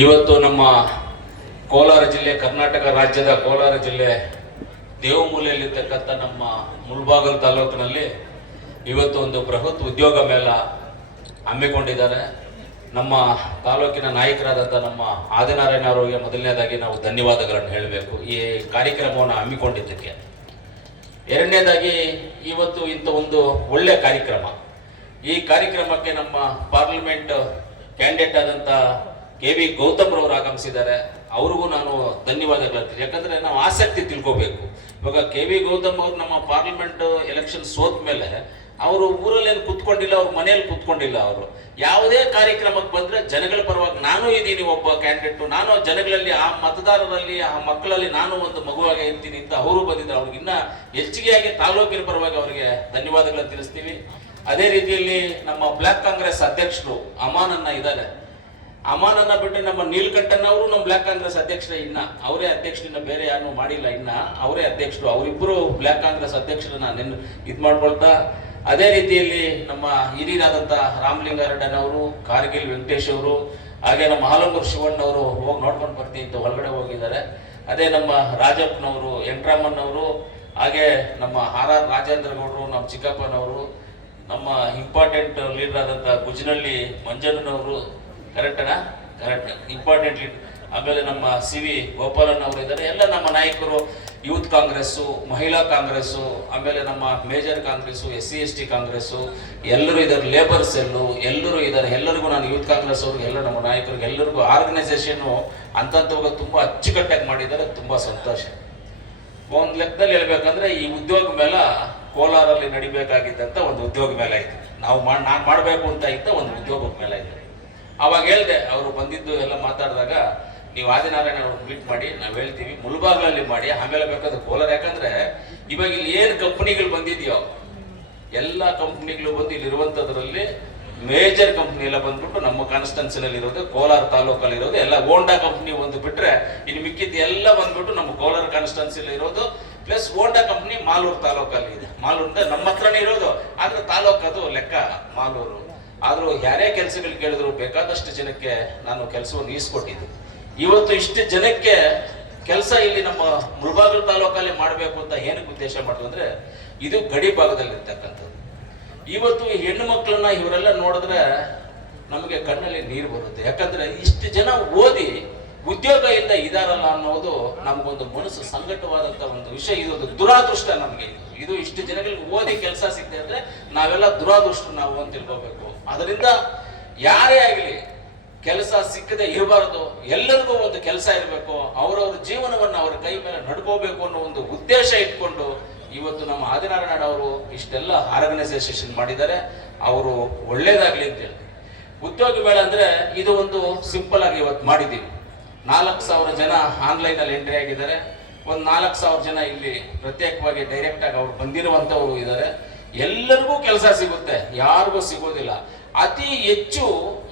ಇವತ್ತು ನಮ್ಮ ಕೋಲಾರ ಜಿಲ್ಲೆ, ಕರ್ನಾಟಕ ರಾಜ್ಯದ ಕೋಲಾರ ಜಿಲ್ಲೆ ದೇವಮೂಲೆಯಲ್ಲಿರ್ತಕ್ಕಂಥ ನಮ್ಮ ಮುಳಬಾಗಿಲು ತಾಲೂಕಿನಲ್ಲಿ ಇವತ್ತು ಒಂದು ಬೃಹತ್ ಉದ್ಯೋಗ ಮೇಳ ಹಮ್ಮಿಕೊಂಡಿದ್ದಾರೆ. ನಮ್ಮ ತಾಲೂಕಿನ ನಾಯಕರಾದಂಥ ನಮ್ಮ ಆದಿನಾರಾಯಣ ಅವರಿಗೆ ಮೊದಲನೇದಾಗಿ ನಾವು ಧನ್ಯವಾದಗಳನ್ನು ಹೇಳಬೇಕು ಈ ಕಾರ್ಯಕ್ರಮವನ್ನು ಹಮ್ಮಿಕೊಂಡಿದ್ದಕ್ಕೆ. ಎರಡನೇದಾಗಿ ಇವತ್ತು ಇಂಥ ಒಂದು ಒಳ್ಳೆ ಕಾರ್ಯಕ್ರಮ, ಈ ಕಾರ್ಯಕ್ರಮಕ್ಕೆ ನಮ್ಮ ಪಾರ್ಲಿಮೆಂಟ್ ಕ್ಯಾಂಡಿಡೇಟ್ ಆದಂಥ ಕೆ.ವಿ. ಗೌತಮ್ ರವರು ಆಗಮಿಸಿದ್ದಾರೆ. ಅವ್ರಿಗೂ ನಾನು ಧನ್ಯವಾದಗಳು ಹೇಳ್ತೀನಿ. ಯಾಕಂದ್ರೆ ನಾವು ಆಸಕ್ತಿ ತಿಳ್ಕೋಬೇಕು. ಇವಾಗ ಕೆ.ವಿ. ಗೌತಮ್ ಅವರು ನಮ್ಮ ಪಾರ್ಲಿಮೆಂಟ್ ಎಲೆಕ್ಷನ್ ಸೋತ ಮೇಲೆ ಅವರು ಊರಲ್ಲಿ ಏನು ಕುತ್ಕೊಂಡಿಲ್ಲ, ಅವ್ರ ಮನೆಯಲ್ಲಿ ಕುತ್ಕೊಂಡಿಲ್ಲ. ಅವರು ಯಾವುದೇ ಕಾರ್ಯಕ್ರಮಕ್ಕೆ ಬಂದ್ರೆ ಜನಗಳ ಪರವಾಗಿ ನಾನು ಇದ್ದೀನಿ, ಒಬ್ಬ ಕ್ಯಾಂಡಿಡೇಟ್, ನಾನು ಜನಗಳಲ್ಲಿ ಆ ಮತದಾರರಲ್ಲಿ ಆ ಮಕ್ಕಳಲ್ಲಿ ನಾನು ಒಂದು ಮಗುವಾಗಿ ಇರ್ತೀನಿ ಅಂತ ಅವರು ಬಂದಿದ್ದಾರೆ. ಅವ್ರಿಗೆ ಇನ್ನ ಹೆಚ್ಚಿಗೆಯಾಗಿ ತಾಲೂಕಿನ ಪರವಾಗಿ ಅವರಿಗೆ ಧನ್ಯವಾದಗಳನ್ನು ತಿಳಿಸ್ತೀವಿ. ಅದೇ ರೀತಿಯಲ್ಲಿ ನಮ್ಮ ಬ್ಲಾಕ್ ಕಾಂಗ್ರೆಸ್ ಅಧ್ಯಕ್ಷರು ಅಮಾನನ್ನ ಇದ್ದಾರೆ. ಅಮಾನನ್ನ ಬಿಟ್ಟು ನಮ್ಮ ನೀಲಕಂಠನ್ ಅವರು ನಮ್ಮ ಬ್ಲಾಕ್ ಕಾಂಗ್ರೆಸ್ ಅಧ್ಯಕ್ಷರೇ, ಇನ್ನ ಅವರೇ ಅಧ್ಯಕ್ಷರನ್ನ ಬೇರೆ ಯಾರು ಮಾಡಿಲ್ಲ, ಇನ್ನ ಅವರೇ ಅಧ್ಯಕ್ಷರು. ಅವರಿಬ್ಬರು ಬ್ಲಾಕ್ ಕಾಂಗ್ರೆಸ್ ಅಧ್ಯಕ್ಷರನ್ನ ಇದು ಮಾಡ್ಕೊಳ್ತಾ, ಅದೇ ರೀತಿಯಲ್ಲಿ ನಮ್ಮ ಹಿರಿಯರಾದಂಥ ರಾಮಲಿಂಗಾರೆಡ್ಡಿ ಅವರು, ಕಾರ್ಗಿಲ್ ವೆಂಕಟೇಶ್ ಅವರು, ಹಾಗೆ ನಮ್ಮ ಹಾಲಂಗೂರು ಶಿವಣ್ಣ ಅವರು ಹೋಗಿ ನೋಡ್ಕೊಂಡು ಬರ್ತೀನಿ ಅಂತ ಹೊರಗಡೆ ಹೋಗಿದ್ದಾರೆ. ಅದೇ ನಮ್ಮ ರಾಜಪ್ಪನವರು, ವೆಂಕಟರಾಮಣ್ಣವರು, ಹಾಗೆ ನಮ್ಮ ಆರ್ ರಾಜೇಂದ್ರ ಗೌಡರು, ನಮ್ಮ ಚಿಕ್ಕಪ್ಪನವರು, ನಮ್ಮ ಇಂಪಾರ್ಟೆಂಟ್ ಲೀಡರ್ ಆದಂಥ ಗುಜನಹಳ್ಳಿ ಮಂಜಣ್ಣನವರು, ಕರೆಕ್ಟನಾ? Correct, important leader. ಆಮೇಲೆ ನಮ್ಮ ಸಿ.ವಿ. ಗೋಪಾಲನ್ ಅವರು ಇದ್ದಾರೆ. ಎಲ್ಲ ನಮ್ಮ ನಾಯಕರು, ಯೂತ್ ಕಾಂಗ್ರೆಸ್ಸು, ಮಹಿಳಾ ಕಾಂಗ್ರೆಸ್ಸು, ಆಮೇಲೆ ನಮ್ಮ ಮೇಜರ್ ಕಾಂಗ್ರೆಸ್ಸು, SC/ST ಕಾಂಗ್ರೆಸ್ಸು, ಎಲ್ಲರೂ ಇದ್ದಾರೆ. ಲೇಬರ್ ಸೆಲ್ಲು ಎಲ್ಲರೂ ಇದ್ದಾರೆ. ಎಲ್ಲರಿಗೂ ನಾನು ಯೂತ್ ಕಾಂಗ್ರೆಸ್ ಅವ್ರಿಗೆ, ಎಲ್ಲ ನಮ್ಮ ನಾಯಕರಿಗೆ ಎಲ್ಲರಿಗೂ ಆರ್ಗನೈಸೇಷನ್ನು ಅಂತಂತವಾಗ ತುಂಬ ಅಚ್ಚುಕಟ್ಟಾಗಿ ಮಾಡಿದ್ದಾರೆ. ತುಂಬ ಸಂತೋಷ. ಒಂದು ಲೆಕ್ಕದಲ್ಲಿ ಹೇಳ್ಬೇಕಂದ್ರೆ ಈ ಉದ್ಯೋಗ ಮೇಳ ಕೋಲಾರಲ್ಲಿ ನಡಿಬೇಕಾಗಿದ್ದಂಥ ಒಂದು ಉದ್ಯೋಗ ಮೇಳ ಇದೆ. ನಾನು ಮಾಡಬೇಕು ಅಂತ ಇದ್ದ ಒಂದು ಉದ್ಯೋಗ ಮೇಳ ಇದೆ. ಅವಾಗ ಹೇಳಿದೆ, ಅವರು ಬಂದಿದ್ದು ಎಲ್ಲ ಮಾತಾಡಿದಾಗ, ನೀವು ಆದಿನಾರಾಯಣ ಅವ್ರನ್ನ ಮೀಟ್ ಮಾಡಿ, ನಾವು ಹೇಳ್ತೀವಿ ಮುಳಬಾಗಿಲಲ್ಲಿ ಮಾಡಿ, ಆಮೇಲೆ ಬೇಕಾದ್ರೆ ಕೋಲಾರ. ಯಾಕಂದ್ರೆ ಇವಾಗ ಇಲ್ಲಿ ಏನು ಕಂಪ್ನಿಗಳು ಬಂದಿದೆಯೋ ಎಲ್ಲ ಕಂಪ್ನಿಗಳು ಬಂದು ಇಲ್ಲಿರುವಂಥದ್ರಲ್ಲಿ ಮೇಜರ್ ಕಂಪ್ನಿ ಎಲ್ಲ ಬಂದ್ಬಿಟ್ಟು ನಮ್ಮ ಕಾನ್ಸ್ಟೆನ್ಸಿನಲ್ಲಿ ಇರೋದು, ಕೋಲಾರ ತಾಲೂಕಲ್ಲಿ ಇರೋದು ಎಲ್ಲ ಹೋಂಡಾ ಕಂಪ್ನಿ ಒಂದು ಬಿಟ್ರೆ ಇನ್ನು ಮಿಕ್ಕಿದ್ದು ಎಲ್ಲ ಬಂದ್ಬಿಟ್ಟು ನಮ್ಮ ಕೋಲಾರ ಕಾನ್ಸ್ಟೆನ್ಸಿಲಿ ಇರೋದು. ಪ್ಲಸ್ ಹೋಂಡಾ ಕಂಪ್ನಿ ಮಾಲೂರು ತಾಲೂಕಲ್ಲಿ ಇದೆ. ಮಾಲೂರು ಅಂದ್ರೆ ನಮ್ಮ ಹತ್ರನೇ ಇರೋದು, ಆದ್ರೆ ತಾಲೂಕದು ಲೆಕ್ಕ ಮಾಲೂರು. ಆದ್ರೂ ಯಾರೇ ಕೆಲಸಗಳು ಕೇಳಿದ್ರು ಬೇಕಾದಷ್ಟು ಜನಕ್ಕೆ ನಾನು ಕೆಲಸವನ್ನು ಈಸ್ಕೊಟ್ಟಿದ್ದು. ಇವತ್ತು ಇಷ್ಟು ಜನಕ್ಕೆ ಕೆಲಸ ಇಲ್ಲಿ ನಮ್ಮ ಮುಳಬಾಗಿಲು ತಾಲೂಕಲ್ಲಿ ಮಾಡಬೇಕು ಅಂತ ಏನಕ್ಕೆ ಉದ್ದೇಶ ಮಾಡಿದ್ರು ಅಂದ್ರೆ, ಇದು ಗಡಿ ಭಾಗದಲ್ಲಿ ಇರ್ತಕ್ಕಂಥದ್ದು. ಇವತ್ತು ಈ ಹೆಣ್ಣು ಮಕ್ಕಳನ್ನ ಇವರೆಲ್ಲ ನೋಡಿದ್ರೆ ನಮಗೆ ಕಣ್ಣಲ್ಲಿ ನೀರು ಬರುತ್ತೆ. ಯಾಕಂದ್ರೆ ಇಷ್ಟು ಜನ ಓದಿ ಉದ್ಯೋಗ ಇಲ್ಲ ಇದಾರಲ್ಲ ಅನ್ನೋದು ನಮಗೊಂದು ಮನಸ್ಸು ಸಂಕಟವಾದಂತ ಒಂದು ವಿಷಯ. ಇದೊಂದು ದುರಾದೃಷ್ಟ ನಮಗೆ. ಇದು ಇಷ್ಟು ಜನಗಳಿಗೆ ಓದಿ ಕೆಲಸ ಸಿಗ್ತದೆ ಅಂದ್ರೆ ನಾವೆಲ್ಲ ದುರಾದೃಷ್ಟ ನಾವು ಅಂತ ತಿಳ್ಕೋಬೇಕು. ಅದರಿಂದ ಯಾರೇ ಆಗಲಿ ಕೆಲಸ ಸಿಕ್ಕದೆ ಇರಬಾರದು, ಎಲ್ಲರಿಗೂ ಒಂದು ಕೆಲಸ ಇರಬೇಕು, ಅವರವ್ರ ಜೀವನವನ್ನು ಅವರ ಕೈ ಮೇಲೆ ನಡ್ಕೋಬೇಕು ಅನ್ನೋ ಒಂದು ಉದ್ದೇಶ ಇಟ್ಕೊಂಡು ಇವತ್ತು ನಮ್ಮ ಆದಿನಾರಾಯಣ ಅವರು ಇಷ್ಟೆಲ್ಲ ಆರ್ಗನೈಸೇಷನ್ ಮಾಡಿದ್ದಾರೆ. ಅವರು ಒಳ್ಳೇದಾಗ್ಲಿ ಅಂತ ಹೇಳಿ. ಉದ್ಯೋಗ ಮೇಳ ಅಂದ್ರೆ ಇದು ಒಂದು ಸಿಂಪಲ್ ಆಗಿ ಇವತ್ತು ಮಾಡಿದ್ದೀವಿ. 4,000 ಜನ ಆನ್ಲೈನ್ ಅಲ್ಲಿ ಎಂಟ್ರಿ ಆಗಿದ್ದಾರೆ. ಒಂದು 4,000 ಜನ ಇಲ್ಲಿ ಪ್ರತ್ಯೇಕವಾಗಿ ಡೈರೆಕ್ಟ್ ಆಗಿ ಅವ್ರು ಬಂದಿರುವಂತವ್ರು ಇದ್ದಾರೆ. ಎಲ್ಲರಿಗೂ ಕೆಲಸ ಸಿಗುತ್ತೆ, ಯಾರಿಗೂ ಸಿಗೋದಿಲ್ಲ. ಅತಿ ಹೆಚ್ಚು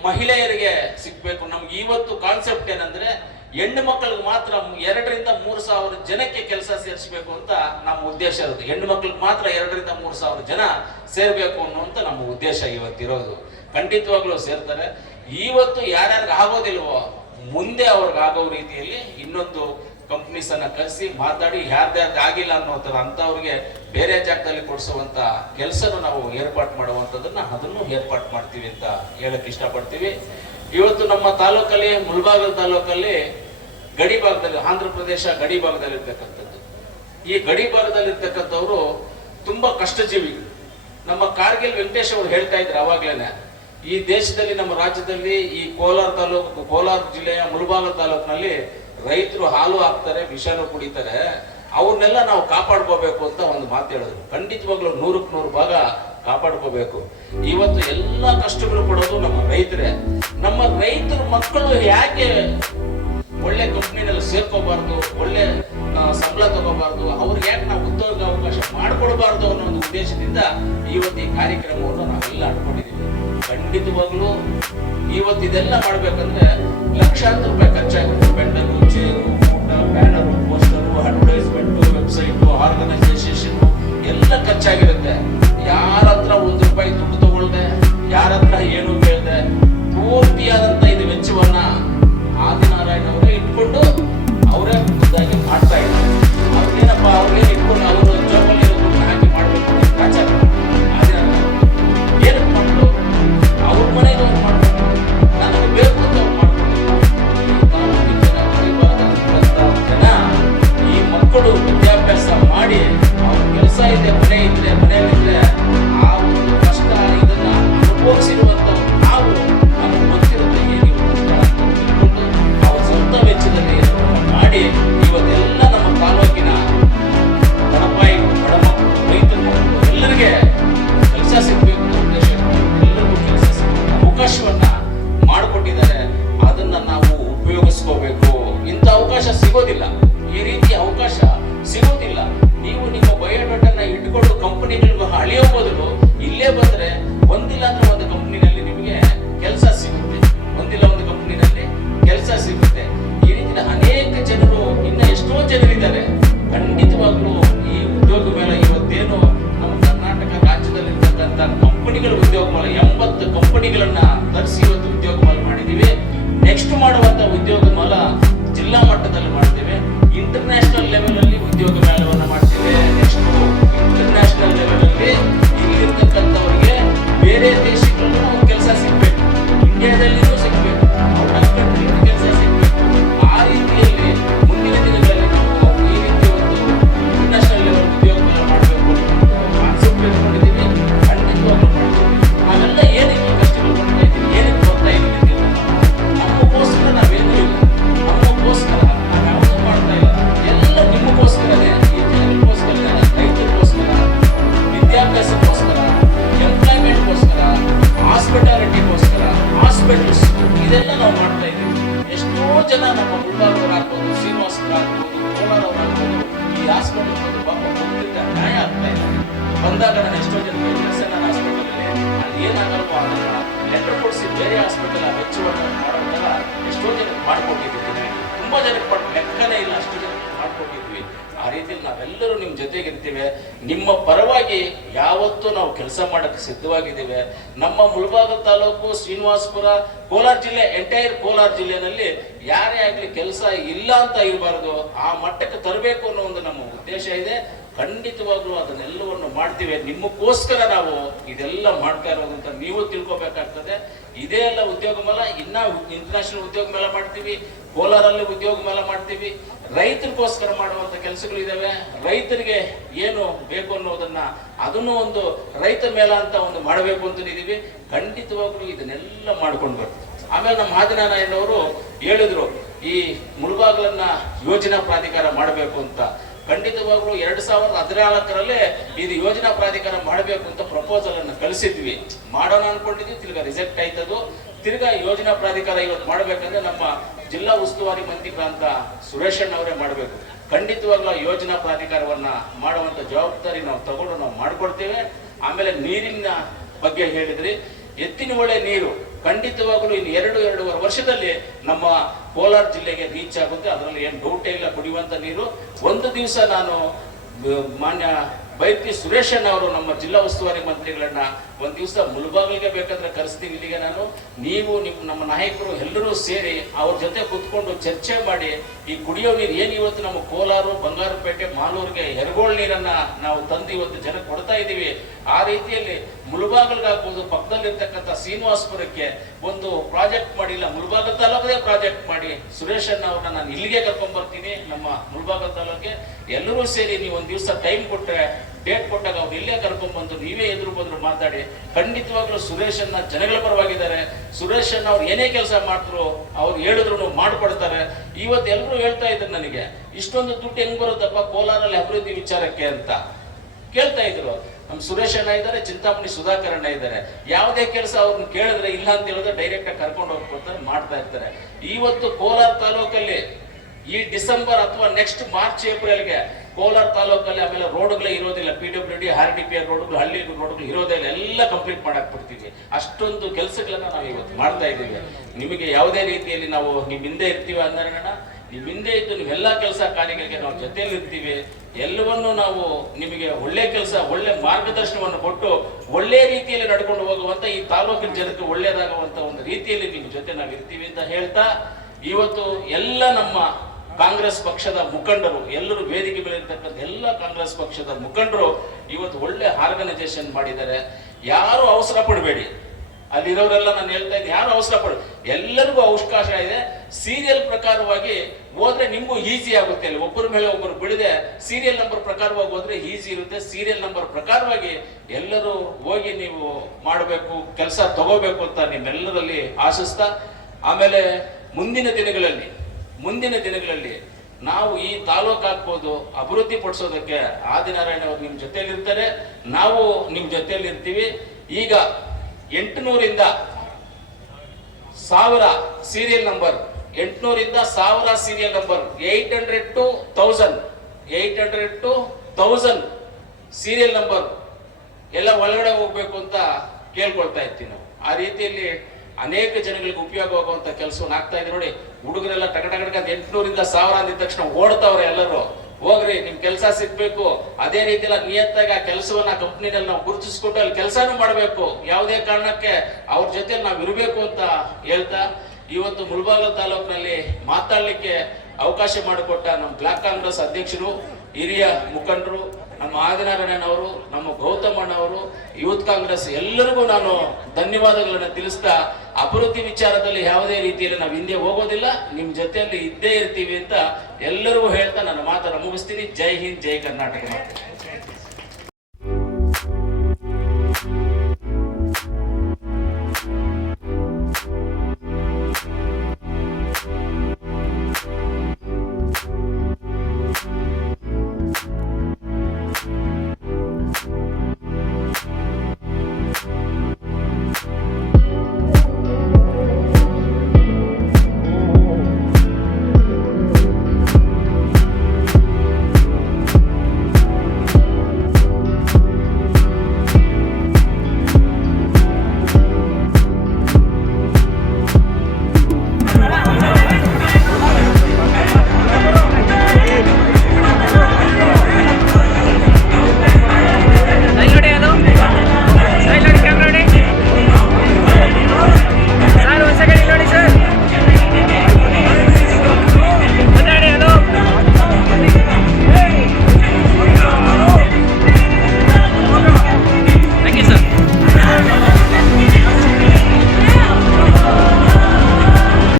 ಮಹಿಳೆಯರಿಗೆ ಸಿಗ್ಬೇಕು. ನಮ್ಗೆ ಇವತ್ತು ಕಾನ್ಸೆಪ್ಟ್ ಏನಂದ್ರೆ, ಹೆಣ್ಣು ಮಕ್ಕಳಿಗೆ ಮಾತ್ರ 2,000 to 3,000 ಜನಕ್ಕೆ ಕೆಲಸ ಸೇರಿಸಬೇಕು ಅಂತ ನಮ್ಮ ಉದ್ದೇಶ ಇರುತ್ತೆ. ಹೆಣ್ಣು ಮಕ್ಕಳಿಗೆ ಮಾತ್ರ 2,000 to 3,000 ಜನ ಸೇರ್ಬೇಕು ಅನ್ನುವಂತ ನಮ್ಮ ಉದ್ದೇಶ ಇವತ್ತಿರೋದು. ಖಂಡಿತವಾಗ್ಲೂ ಸೇರ್ತಾರೆ. ಇವತ್ತು ಯಾರ್ಯಾರಿಗೆ ಆಗೋದಿಲ್ವೋ ಮುಂದೆ ಅವ್ರಿಗೆ ಆಗೋ ರೀತಿಯಲ್ಲಿ ಇನ್ನೊಂದು ಕಂಪ್ನೀಸ್ ಅನ್ನ ಕರೆಸಿ ಮಾತಾಡಿ ಯಾರ್ದಾರ್ದು ಆಗಿಲ್ಲ ಅನ್ನೋ ತರ ಅಂತವ್ರಿಗೆ ಬೇರೆ ಜಾಗದಲ್ಲಿ ಕೊಡಿಸುವಂತ ಕೆಲಸನೂ ನಾವು ಏರ್ಪಾಟ್ ಮಾಡುವಂಥದ್ದನ್ನ ಅದನ್ನು ಏರ್ಪಾಟ್ ಮಾಡ್ತೀವಿ ಅಂತ ಹೇಳಕ್ ಇಷ್ಟಪಡ್ತೀವಿ. ಇವತ್ತು ನಮ್ಮ ತಾಲೂಕಲ್ಲಿ, ಮುಳಬಾಗಿಲು ತಾಲೂಕಲ್ಲಿ ಗಡಿ ಭಾಗದಲ್ಲಿ, ಆಂಧ್ರ ಪ್ರದೇಶ ಗಡಿ ಭಾಗದಲ್ಲಿ ಇರ್ತಕ್ಕಂಥದ್ದು. ಈ ಗಡಿ ಭಾಗದಲ್ಲಿ ಇರ್ತಕ್ಕಂಥವ್ರು ತುಂಬಾ ಕಷ್ಟಜೀವಿಗಳು. ನಮ್ಮ ಕಾರ್ಗಿಲ್ ವೆಂಕಟೇಶ್ ಅವರು ಹೇಳ್ತಾ ಇದ್ರು ಅವಾಗ್ಲೇನೆ, ಈ ದೇಶದಲ್ಲಿ ನಮ್ಮ ರಾಜ್ಯದಲ್ಲಿ ಈ ಕೋಲಾರ ಜಿಲ್ಲೆಯ ಮುಳಬಾಗಿಲು ತಾಲೂಕಿನಲ್ಲಿ ರೈತರು ಹಾಲು ಹಾಕ್ತಾರೆ, ವಿಷಾನು ಕುಡಿತಾರೆ, ಅವ್ರನ್ನೆಲ್ಲ ನಾವು ಕಾಪಾಡ್ಕೋಬೇಕು ಅಂತ ಒಂದು ಮಾತು ಹೇಳಿದ್ರು. ಖಂಡಿತವಾಗ್ಲೂ 100% ಕಾಪಾಡ್ಕೋಬೇಕು. ಇವತ್ತು ಎಲ್ಲ ಕಷ್ಟಗಳು ಪಡೋದು ನಮ್ಮ ರೈತರೇ. ನಮ್ಮ ರೈತರ ಮಕ್ಕಳು ಯಾಕೆ ಒಳ್ಳೆ ಕಂಪ್ನಿನಲ್ಲಿ ಸೇರ್ಕೋಬಾರ್ದು, ಒಳ್ಳೆ ಸಂಬಳ ತಗೋಬಾರ್ದು, ಅವ್ರಿಗೆ ಯಾಕೆ ನಾವು ಉದ್ಯೋಗ ಅವಕಾಶ ಮಾಡಿಕೊಡ್ಬಾರ್ದು ಅನ್ನೋ ಒಂದು ಉದ್ದೇಶದಿಂದ ಇವತ್ತು ಈ ಕಾರ್ಯಕ್ರಮವನ್ನು ನಾವೆಲ್ಲ ಅನ್ಕೊಂಡಿದ್ದೀವಿ. ಖಂಡಿತವಾಗ್ಲೂ ಇವತ್ತು ಇದೆಲ್ಲ ಮಾಡ್ಬೇಕಂದ್ರೆ ಲಕ್ಷಾಂತರ ರೂಪಾಯಿ ಖರ್ಚಾಗುತ್ತೆ. ಪೆಂಡಲು, ಚೇರು, ಊಟ, banner, poster, advertisement, website, organisation ಎಲ್ಲ ಖರ್ಚಾಗಿರುತ್ತೆ. ಯಾರ ಹತ್ರ ₹1 ದುಡ್ಡು ತಗೊಳ್ದೆ, ಯಾರ ಹತ್ರ ಏನು ಕೇಳದೆ ಪೂರ್ತಿಯಾದಂತ ಇದು ವೆಚ್ಚವನ್ನ ಆದಿನಾರಾಯಣ ಅವರೇ ಇಟ್ಕೊಂಡು ಅವರೇ ಖುದ್ದಾಗಿ ಮಾಡ್ತಾ ಇದ್ದಾರೆ. ಅವ್ರೇನಪ್ಪ ಅವ್ರೇನು ಇಟ್ಕೊಂಡು ಅವರು ಜೋಬಲ್ಲಿ ಹಾಕಿ ಮಾಡ್ಬೇಕು ಆಚಾರ ಏನಕ್ಕೆ ಮಾಡ್ಲು ಅವ್ರ ಮನೆಗೆ ಅವ್ರು ಮಾಡ್ಬೇಕು, ನನಗೆ ಬೇಕು ಅಂತ ಅವ್ರು ಮಾಡ್ಕೊಂಡು ಜನ ಈ ಮಕ್ಕಳು ವಿದ್ಯಾಭ್ಯಾಸ ಮಾಡಿ ಅವ್ರ ಕೆಲಸ ಇದೆ, ಮನೆ ಇದ್ರೆ ಮನೆಯಲ್ಲಿದ್ರೆ ಆ ಒಂದು ಕಷ್ಟ ಇದನ್ನ ಅನುಭವಿಸಿರುವಂತ ನಾವು ನಮಗೆ ಗೊತ್ತಿರುತ್ತೆ ಏನಿಲ್ಲ ತಿಳ್ಕೊಂಡು ಅವ್ರ ಸ್ವಂತ ವೆಚ್ಚದಲ್ಲಿ ಮಾಡಿ ಇವತ್ತೆಲ್ಲ ನಮ್ಮ ತಾಲೂಕಿನ ಬಡಪಾಯಿಗಳು, ಬಡಮಕ್ಕಳು, ರೈತರು ಎಲ್ಲರಿಗೆ ಕೆಲಸ ಸಿಗಬೇಕು ಉದ್ದೇಶ, ಎಲ್ಲರಿಗೂ ಕೆಲಸ ಸಿಗಬೇಕು ಅವಕಾಶವನ್ನ ಮಾಡಿಕೊಟ್ಟಿದ್ದಾರೆ. ಅದನ್ನ ನಾವು ಉಪಯೋಗಿಸ್ಕೋಬೇಕು. ಇಂಥ ಅವಕಾಶ ಸಿಗೋದಿಲ್ಲ, ಈ ರೀತಿ ಅವಕಾಶ ಸಿಗೋದಿಲ್ಲ. ನೀವು ನಿಮ್ಮ ಬಯೋಡಾಟನ್ನ ಇಟ್ಕೊಂಡು ಕಂಪನಿಗಳಿಗೂ ಅಳಿಯೋ ಬದಲು ಇಲ್ಲೇ ಬಂದ್ರೆ ಒಂದಿಲ್ಲ ಅಂದ್ರೆ ಒಂದು ಕಂಪನಿನಲ್ಲಿ ನಿಮಗೆ ಕೆಲಸ ಸಿಗುತ್ತೆ, ಒಂದಿಲ್ಲ ಒಂದು ಕಂಪನಿನಲ್ಲಿ ಕೆಲಸ ಸಿಗುತ್ತೆ. ಈ ರೀತಿ ಅನೇಕ ಜನರು, ಇನ್ನ ಎಷ್ಟೋ ಜನರಿದ್ದಾರೆ. ಖಂಡಿತವಾಗ್ಲೂ ಈ ಉದ್ಯೋಗ ಮೇಲೆ ಇವತ್ತೇನು ನಮ್ಮ ಕರ್ನಾಟಕ ರಾಜ್ಯದಲ್ಲಿರ್ತಕ್ಕಂಥ ಕಂಪನಿಗಳ ಉದ್ಯೋಗ ಮೇಲೆ 80 ಕಂಪನಿಗಳನ್ನ ತರಿಸಿ ಇವತ್ತು ಉದ್ಯೋಗ ಮೇಲೆ ಮಾಡಿದೀವಿ. ನೆಕ್ಸ್ಟ್ ಮಾಡುವಂತ ಉದ್ಯೋಗ ಮೇಳ ಜಿಲ್ಲಾ ಮಟ್ಟದಲ್ಲಿ ಮಾಡ್ತೇವೆ. ಇಂಟರ್ನ್ಯಾಷನಲ್ ಲೆವೆಲ್ ಅಲ್ಲಿ ಉದ್ಯೋಗ ಮೇಳವನ್ನ ಮಾಡ್ತೇವೆ. ನೆಕ್ಸ್ಟ್ ಇಂಟರ್ನ್ಯಾಷನಲ್ ಲೆವೆಲ್ ಅಲ್ಲಿ ಇಲ್ಲಿರ್ತಕ್ಕಂಥವ್ರಿಗೆ ಬೇರೆ ದೇಶಗಳಲ್ಲೂ ಅವ್ರ ಕೆಲಸ ಸಿಗ್ಬೇಕು, ಇಂಡಿಯಾದಲ್ಲಿಯೂ ಸಿಗ್ಬೇಕು, ಔಟ್ ಆಫ್ ಕಂಟ್ರಿ ಕೆಲಸ ಸಿಗ್ಬೇಕು. ಆ ರೀತಿಯಲ್ಲಿ ಮುಂದಿನ ದಿನಗಳಲ್ಲಿ ನಾವು ಈ ರೀತಿ ಒಂದು ಇಂಟರ್ನ್ಯಾಷನಲ್ ಲೆವೆಲ್ ಉದ್ಯೋಗ ಮೇಳ ಮಾಡಬೇಕು ಕಾನ್ಸೆಪ್ಟ್ ಇಟ್ಕೊಂಡಿದ್ದೀವಿ. ಖಂಡಿತವಾಗ್ಲೂ ನಾವೆಲ್ಲ ಏನಕ್ಕೆ ಕಷ್ಟಗಳು ಪಡ್ತಾ ಇದ್ದೀವಿ, ಏನಕ್ಕೆ ಬರ್ತಾ ಇದ್ದೀವಿ, ನಮಗೋಸ್ಕರ ನಾವೇನು ಇಲ್ಲ, ನಮಗೋಸ್ಕರ ನಾವು ಯಾವುದೂ ಮಾಡ್ತಾ ಇಲ್ಲ, ಎಲ್ಲ ನಿಮಗೋಸ್ಕರನೇ, ಈ ಜನರಿಗೋಸ್ಕರ, ರೈತರಿಗೋಸ್ಕರ, ವಿದ್ಯಾಭ್ಯಾಸಕ್ಕೋಸ್ಕರ, ಎಂಪ್ಲಾಯ್ಮೆಂಟ್ಗೋಸ್ಕರ, ಹಾಸ್ಪಿಟಾಲಿಟಿಗೋಸ್ಕರ, ಹಾಸ್ಪಿಟಲ್ಸ್ ಇದೆಲ್ಲ ನಾವು ಮಾಡ್ತಾ ಇದ್ದೀವಿ. ಎಷ್ಟೋ ಜನ ನಮ್ಮ ಮುಳ್ಬಾಗಲವರಾಗ್ಬೋದು, ಶ್ರೀನಿವಾಸರಾಗ್ಬೋದು, ಕೋಲಾರವರಾಗ್ಬೋದು ಈ ಹಾಸ್ಪಿಟಲ್ ಪಾಪ ಹೋಗ್ತಿದ್ದ ನ್ಯಾಯ ಆಗ್ತಾ ಇಲ್ಲ. ಬಂದಾಗ ನಾನು ಎಷ್ಟೋ ಜನ ನಾನು ಹಾಸ್ಪಿಟಲಲ್ಲಿ ಅಲ್ಲಿ ಏನಾಗಲ್ವೋ ಅದನ್ನ ಲೆಟರ್ ಕೊಡಿಸಿ ಬೇರೆ ಹಾಸ್ಪಿಟಲ್ ಆ ವೆಚ್ಚವನ್ನು ಮಾಡೋದಾಗ ಎಷ್ಟೋ ಜನಕ್ಕೆ ಮಾಡಿಕೊಟ್ಟಿದ್ದೀವಿ. ತುಂಬಾ ಜನಕ್ಕೆ ಲೆಕ್ಕನೇ ಇಲ್ಲ, ಅಷ್ಟು ಜನಕ್ಕೆ ಮಾಡಿಕೊಟ್ಟಿದ್ವಿ. ಆ ರೀತಿಯಲ್ಲಿ ನಾವೆಲ್ಲರೂ ನಿಮ್ಮ ಜೊತೆಗಿರ್ತೀವಿ. ನಿಮ್ಮ ಪರವಾಗಿ ಯಾವತ್ತೂ ನಾವು ಕೆಲಸ ಮಾಡಕ್ಕೆ ಸಿದ್ಧವಾಗಿದ್ದೇವೆ. ನಮ್ಮ ಮುಳಬಾಗಿಲು ತಾಲೂಕು, ಶ್ರೀನಿವಾಸಪುರ, ಕೋಲಾರ ಜಿಲ್ಲೆ, ಎಂಟೈರ್ ಕೋಲಾರ ಜಿಲ್ಲೆನಲ್ಲಿ ಯಾರೇ ಆಗಲಿ ಕೆಲಸ ಇಲ್ಲ ಅಂತ ಇರಬಾರ್ದು, ಆ ಮಟ್ಟಕ್ಕೆ ತರಬೇಕು ಅನ್ನೋ ಒಂದು ನಮ್ಮ ಉದ್ದೇಶ ಇದೆ. ಖಂಡಿತವಾಗ್ಲೂ ಅದನ್ನೆಲ್ಲವನ್ನು ಮಾಡ್ತೀವಿ. ನಿಮಗೋಸ್ಕರ ನಾವು ಇದೆಲ್ಲ ಮಾಡ್ತಾ ಇರೋದು ಅಂತ ನೀವು ತಿಳ್ಕೊಬೇಕಾಗ್ತದೆ. ಇದೇ ಎಲ್ಲ ಉದ್ಯೋಗ ಮೇಳ, ಇನ್ನ ಇಂಟರ್ನ್ಯಾಷನಲ್ ಉದ್ಯೋಗ ಮೇಳ ಮಾಡ್ತೀವಿ, ಕೋಲಾರಲ್ಲಿ ಉದ್ಯೋಗ ಮೇಳ ಮಾಡ್ತೀವಿ. ರೈತರಿಗೋಸ್ಕರ ಮಾಡುವಂತ ಕೆಲಸಗಳು ಇದಾವೆ. ರೈತರಿಗೆ ಏನು ಬೇಕು ಅನ್ನೋದನ್ನ ಅದನ್ನು ಒಂದು ರೈತ ಮೇಳ ಅಂತ ಒಂದು ಮಾಡಬೇಕು ಅಂತ ಇದೀವಿ. ಖಂಡಿತವಾಗ್ಲೂ ಇದನ್ನೆಲ್ಲ ಮಾಡ್ಕೊಂಡು ಬರ್ತೀವಿ. ಆಮೇಲೆ ನಮ್ಮ ಆದಿನಾರಾಯಣವರು ಹೇಳಿದ್ರು ಈ ಮುಳಬಾಗಿಲನ್ನ ಯೋಜನಾ ಪ್ರಾಧಿಕಾರ ಮಾಡಬೇಕು ಅಂತ. ಖಂಡಿತವಾಗ್ಲೂ 2014ರಲ್ಲೇ ಇದು ಯೋಜನಾ ಪ್ರಾಧಿಕಾರ ಮಾಡಬೇಕು ಅಂತ ಪ್ರಪೋಸಲ್ ಅನ್ನು ಕಳಿಸಿದ್ವಿ. ಮಾಡೋಣ ಅನ್ಕೊಂಡಿದ್ವಿ, ತಿರ್ಗಾ ರಿಜೆಕ್ಟ್ ಆಯ್ತದು. ತಿರ್ಗಾ ಯೋಜನಾ ಪ್ರಾಧಿಕಾರ ಇವತ್ತು ಮಾಡ್ಬೇಕಂದ್ರೆ ನಮ್ಮ ಜಿಲ್ಲಾ ಉಸ್ತುವಾರಿ ಮಂತ್ರಿಗಳಂತ ಸುರೇಶಣ್ಣ ಅವರೇ ಮಾಡಬೇಕು. ಖಂಡಿತವಾಗ್ಲೂ ಯೋಜನಾ ಪ್ರಾಧಿಕಾರವನ್ನ ಮಾಡುವಂತ ಜವಾಬ್ದಾರಿ ನಾವು ತಗೊಂಡು ನಾವು ಮಾಡ್ಕೊಡ್ತೇವೆ. ಆಮೇಲೆ ನೀರಿನ ಬಗ್ಗೆ ಹೇಳಿದ್ರಿ, ಎತ್ತಿನ ಹೊಳೆ ನೀರು ಖಂಡಿತವಾಗಲೂ ಇನ್ನು 2-2.5 ವರ್ಷದಲ್ಲಿ ನಮ್ಮ ಕೋಲಾರ ಜಿಲ್ಲೆಗೆ ರೀಚ್ ಆಗುತ್ತೆ. ಅದರಲ್ಲಿ ಏನು ಡೌಟೇ ಇಲ್ಲ. ಕುಡಿಯುವಂತ ನೀರು ಒಂದು ದಿವಸ ನಾನು ಮಾನ್ಯ ಬೈತಿ ಸುರೇಶಣ್ಣ ಅವರು ನಮ್ಮ ಜಿಲ್ಲಾ ಉಸ್ತುವಾರಿ ಮಂತ್ರಿಗಳನ್ನ ಒಂದ್ ದಿವಸ ಮುಳಬಾಗಿಲಿಗೆ ಬೇಕಾದ್ರೆ ಕರೆಸ್ತೀವಿ. ಇಲ್ಲಿಗೆ ನೀವು ನಮ್ಮ ನಾಯಕರು ಎಲ್ಲರೂ ಸೇರಿ ಅವ್ರ ಜೊತೆ ಕುತ್ಕೊಂಡು ಚರ್ಚೆ ಮಾಡಿ ಈ ಕುಡಿಯೋ ನೀರು ಏನು ಇವತ್ತು ನಮ್ಮ ಕೋಲಾರ, ಬಂಗಾರಪೇಟೆ, ಮಾಲೂರಿಗೆ ಹೆರಗೋಳ್ ನೀರನ್ನ ನಾವು ತಂದು ಇವತ್ತು ಜನಕ್ಕೆ ಕೊಡ್ತಾ ಇದ್ದೀವಿ. ಆ ರೀತಿಯಲ್ಲಿ ಮುಳಬಾಗಿಲಿಗಾಗ್ಬೋದು, ಪಕ್ಕದಲ್ಲಿರ್ತಕ್ಕಂಥ ಶ್ರೀನಿವಾಸಪುರಕ್ಕೆ ಒಂದು ಪ್ರಾಜೆಕ್ಟ್ ಮಾಡಿಲ್ಲ, ಮುಳಬಾಗಿಲು ತಾಲೂಕದೇ ಪ್ರಾಜೆಕ್ಟ್ ಮಾಡಿ ಸುರೇಶಣ್ಣ ಅವ್ರನ್ನ ನಾನು ಇಲ್ಲಿಗೆ ಕರ್ಕೊಂಡ್ ಬರ್ತೀನಿ. ನಮ್ಮ ಮುಳಬಾಗಿಲು ತಾಲೂಕಿಗೆ ಎಲ್ಲರೂ ಸೇರಿ ನೀವು ಒಂದ್ ದಿವಸ ಟೈಮ್ ಕೊಟ್ಟರೆ, ಡೇಟ್ ಕೊಟ್ಟಾಗ ಅವ್ರು ಇಲ್ಲೇ ಕರ್ಕೊಂಡ್ ಬಂದು ನೀವೇ ಎದುರು ಬಂದ್ರು ಮಾತಾಡಿ. ಖಂಡಿತವಾಗ್ಲೂ ಸುರೇಶನ್ನ ಜನಗಳ ಪರವಾಗಿದ್ದಾರೆ. ಸುರೇಶನ್ನ ಅವ್ರು ಏನೇ ಕೆಲಸ ಮಾಡ್ರು ಅವ್ರು ಹೇಳಿದ್ರು ಮಾಡ್ಕೊಡ್ತಾರೆ. ಇವತ್ತು ಎಲ್ಲರೂ ಹೇಳ್ತಾ ಇದ್ರು ನನಗೆ, ಇಷ್ಟೊಂದು ದುಡ್ಡು ಹೆಂಗ್ ಬರುತ್ತಪ್ಪ ಕೋಲಾರಲ್ಲಿ ಅಭಿವೃದ್ಧಿ ವಿಚಾರಕ್ಕೆ ಅಂತ. ಕೇಳ್ತಾ ಇದ್ರು. ನಮ್ಮ ಸುರೇಶ್ ಅಣ್ಣ ಇದ್ದಾರೆ, ಚಿಂತಾಮಣಿ ಸುಧಾಕರ್ ಅಣ್ಣ ಇದ್ದಾರೆ. ಯಾವುದೇ ಕೆಲಸ ಅವ್ರನ್ನ ಕೇಳಿದ್ರೆ ಇಲ್ಲ ಅಂತ ಹೇಳಿದ್ರೆ ಡೈರೆಕ್ಟ್ ಆಗಿ ಕರ್ಕೊಂಡು ಹೋಗ್ಕೊಡ್ತಾರೆ, ಮಾಡ್ತಾ ಇರ್ತಾರೆ. ಇವತ್ತು ಕೋಲಾರ ತಾಲೂಕಲ್ಲಿ ಈ ಡಿಸೆಂಬರ್ ಅಥವಾ ನೆಕ್ಸ್ಟ್ ಮಾರ್ಚ್ ಏಪ್ರಿಲ್ಗೆ ಕೋಲಾರ ತಾಲೂಕಲ್ಲಿ ಆಮೇಲೆ ರೋಡ್ಗಳೇ ಇರೋದಿಲ್ಲ. PWD RDPR ರೋಡ್ಗಳು, ಹಳ್ಳಿ ರೋಡ್ಗಳು ಇರೋದಿಲ್ಲ, ಎಲ್ಲ ಕಂಪ್ಲೀಟ್ ಮಾಡಕ್ ಬಿಡ್ತೀವಿ. ಅಷ್ಟೊಂದು ಕೆಲಸಗಳನ್ನ ನಾವು ಇವತ್ತು ಮಾಡ್ತಾ ಇದ್ದೀವಿ. ನಿಮಗೆ ಯಾವುದೇ ರೀತಿಯಲ್ಲಿ ನಾವು ನಿಮ್ ಹಿಂದೆ ಇರ್ತೀವಿ ಅಂದ್ರೆ ನಿಮ್ ಹಿಂದೆ ಇದ್ದು ನೀವೆಲ್ಲ ಕೆಲಸ ಕಾರ್ಯಗಳಿಗೆ ನಾವು ಜೊತೆಯಲ್ಲಿ ಇರ್ತೀವಿ. ಎಲ್ಲವನ್ನೂ ನಾವು ನಿಮಗೆ ಒಳ್ಳೆ ಕೆಲಸ, ಒಳ್ಳೆ ಮಾರ್ಗದರ್ಶನವನ್ನು ಕೊಟ್ಟು ಒಳ್ಳೆ ರೀತಿಯಲ್ಲಿ ನಡ್ಕೊಂಡು ಹೋಗುವಂತ, ಈ ತಾಲೂಕಿನ ಜನಕ್ಕೆ ಒಳ್ಳೇದಾಗುವಂತ ಒಂದು ರೀತಿಯಲ್ಲಿ ನಿಮ್ ಜೊತೆ ನಾವು ಇರ್ತೀವಿ ಅಂತ ಹೇಳ್ತಾ, ಇವತ್ತು ಎಲ್ಲ ನಮ್ಮ ಕಾಂಗ್ರೆಸ್ ಪಕ್ಷದ ಮುಖಂಡರು ಎಲ್ಲರೂ ವೇದಿಕೆ ಮೇಲೆ ಇರ್ತಕ್ಕಂಥ ಎಲ್ಲ ಕಾಂಗ್ರೆಸ್ ಪಕ್ಷದ ಮುಖಂಡರು ಇವತ್ತು ಒಳ್ಳೆ ಆರ್ಗನೈಸೇಷನ್ ಮಾಡಿದ್ದಾರೆ. ಯಾರು ಅವಸರ ಪಡಬೇಡಿ, ಅಲ್ಲಿರೋರೆಲ್ಲ ನಾನು ಹೇಳ್ತಾ ಇದ್ದೀನಿ, ಯಾರು ಅವಸರ ಪಡ, ಎಲ್ಲರಿಗೂ ಅವಕಾಶ ಇದೆ. ಸೀರಿಯಲ್ ಪ್ರಕಾರವಾಗಿ ಹೋದ್ರೆ ನಿಮ್ಗೂ ಈಸಿ ಆಗುತ್ತೆ. ಅಲ್ಲಿ ಒಬ್ಬರ ಮೇಲೆ ಒಬ್ಬರು ಬಿಡದೆ ಸೀರಿಯಲ್ ನಂಬರ್ ಪ್ರಕಾರವಾಗಿ ಹೋದ್ರೆ ಈಸಿ ಇರುತ್ತೆ. ಸೀರಿಯಲ್ ನಂಬರ್ ಪ್ರಕಾರವಾಗಿ ಎಲ್ಲರೂ ಹೋಗಿ ನೀವು ಮಾಡಬೇಕು, ಕೆಲಸ ತಗೋಬೇಕು ಅಂತ ನಿಮ್ಮೆಲ್ಲರಲ್ಲಿ ಆಶಿಸ್ತಾ, ಆಮೇಲೆ ಮುಂದಿನ ದಿನಗಳಲ್ಲಿ ನಾವು ಈ ತಾಲೂಕು ಹಾಕ್ಬೋದು ಅಭಿವೃದ್ಧಿ ಪಡಿಸೋದಕ್ಕೆ ಆದಿನಾರಾಯಣ ಅವರು ನಿಮ್ ಜೊತೆಯಲ್ಲಿ ಇರ್ತಾರೆ, ನಾವು ನಿಮ್ ಜೊತೆಯಲ್ಲಿ ಇರ್ತೀವಿ. ಈಗ 800ರಿಂದ 1000 ಸೀರಿಯಲ್ ನಂಬರ್, 800ರಿಂದ 1000 serial number, 800 to 1000 serial number ಎಲ್ಲ ಒಳಗಡೆ ಹೋಗ್ಬೇಕು ಅಂತ ಕೇಳ್ಕೊಳ್ತಾ ಇರ್ತೀವಿ ನಾವು. ಆ ರೀತಿಯಲ್ಲಿ ಅನೇಕ ಜನಗಳಿಗೆ ಉಪಯೋಗವಾಗುವಂತ ಕೆಲಸವನ್ನು ಆಗ್ತಾ ಇದೆ. ನೋಡಿ, ಹುಡುಗರೆಲ್ಲ ಟಕ 800ರಿಂದ 1000 ಅಂದಿದ ತಕ್ಷಣ ಓಡ್ತಾವ್ರೆ ಎಲ್ಲರೂ. ಹೋಗ್ರಿ, ನಿಮ್ ಕೆಲಸ ಸಿಗ್ಬೇಕು. ಅದೇ ರೀತಿ ನಿಯತ್ತಾಗಿ ಆ ಕೆಲಸವನ್ನ ಕಂಪ್ನಿನಲ್ಲಿ ನಾವು ಗುರುತಿಸ್ಕೊಂಡು ಅಲ್ಲಿ ಕೆಲಸನೂ ಮಾಡಬೇಕು. ಯಾವುದೇ ಕಾರಣಕ್ಕೆ ಅವ್ರ ಜೊತೆ ನಾವು ಇರಬೇಕು ಅಂತ ಹೇಳ್ತಾ, ಇವತ್ತು ಮುಳಬಾಗಿಲು ತಾಲೂಕಿನಲ್ಲಿ ಮಾತಾಡ್ಲಿಕ್ಕೆ ಅವಕಾಶ ಮಾಡಿಕೊಟ್ಟ ನಮ್ಮ ಬ್ಲಾಕ್ ಕಾಂಗ್ರೆಸ್ ಅಧ್ಯಕ್ಷರು, ಹಿರಿಯ ಮುಖಂಡರು, ನಮ್ಮ ಆದಿನಾರಾಯಣನವರು, ನಮ್ಮ ಗೌತಮಣ್ಣವರು, ಯೂತ್ ಕಾಂಗ್ರೆಸ್ ಎಲ್ಲರಿಗೂ ನಾನು ಧನ್ಯವಾದಗಳನ್ನು ತಿಳಿಸ್ತಾ, ಅಭಿವೃದ್ಧಿ ವಿಚಾರದಲ್ಲಿ ಯಾವುದೇ ರೀತಿಯಲ್ಲಿ ನಾವು ಹಿಂದೆ ಹೋಗೋದಿಲ್ಲ, ನಿಮ್ ಜೊತೆಯಲ್ಲಿ ಇದ್ದೇ ಇರ್ತೀವಿ ಅಂತ ಎಲ್ಲರಿಗೂ ಹೇಳ್ತಾ ನನ್ನ ಮಾತನ್ನು ಮುಗಿಸ್ತೀನಿ. ಜೈ ಹಿಂದ್, ಜೈ ಕರ್ನಾಟಕ.